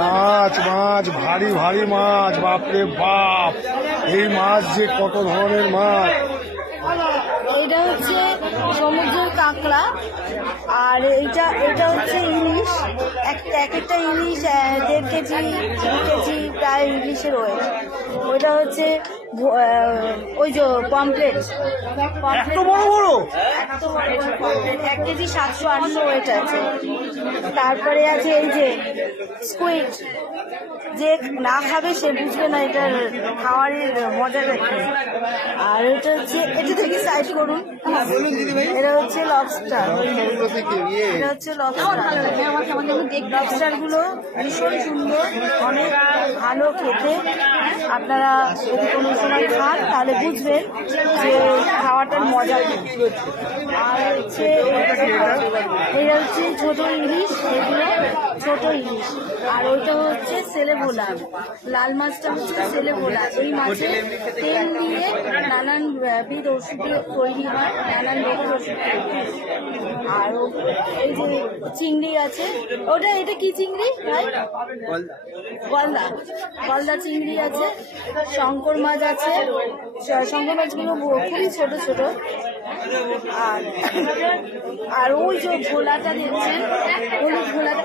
মাছ মাছ ভারী ভারী মাছ, বাপরে বাপ, এই মাছ যে কত ধরনের মাছ। এইটা হচ্ছে সমুদ্রের কাঁকড়া, আর এটা হচ্ছে ইলিশ। এক একটা ইলিশ 1.5 কেজি 2 কেজি প্রায় ইলিশের ওয়েট। ওইটা হচ্ছে ওই যে পমপ্লেট, এত বড় বড় 1 কেজি 700-800 ওয়েট আছে। তারপরে আছে এই যে স্কুইড, যে না খাবে সে বুঝবে না এটার খাওয়ারের মজাটা কি। আর এটা হচ্ছে, এটা থেকে সাইড করুন, এটা হচ্ছে লবস্টার। এটা হচ্ছে লবস্টার গুলো ভীষণ সুন্দর, অনেক ভালো খেতে। আপনারা যদি কোনো সময় খান তাহলে বুঝবেন যে খাওয়াটার মজা কি। আর হচ্ছে এটা হচ্ছে ছোট ইলিশ, এগুলো ছোট ইলিশ। আর ওইটা হচ্ছে সেলেভোলা, লাল মাছটা হচ্ছে সেলেভোলা। এই মাছে তেল দিয়ে নানান বিধ ওষুধ তৈরি হয়, নানান রোগের ওষুধ তৈরি হয়। আর এই যে চিংড়ি আছে, এটা কি চিংড়ি ভাই? গলদা, গলদা চিংড়ি আছে, শঙ্কর মাছ আছে। শঙ্কর মাছগুলো খুবই ছোট ছোট। আর ওই যে ভোলাটা দেখছেন, হলুদ ভোলাটা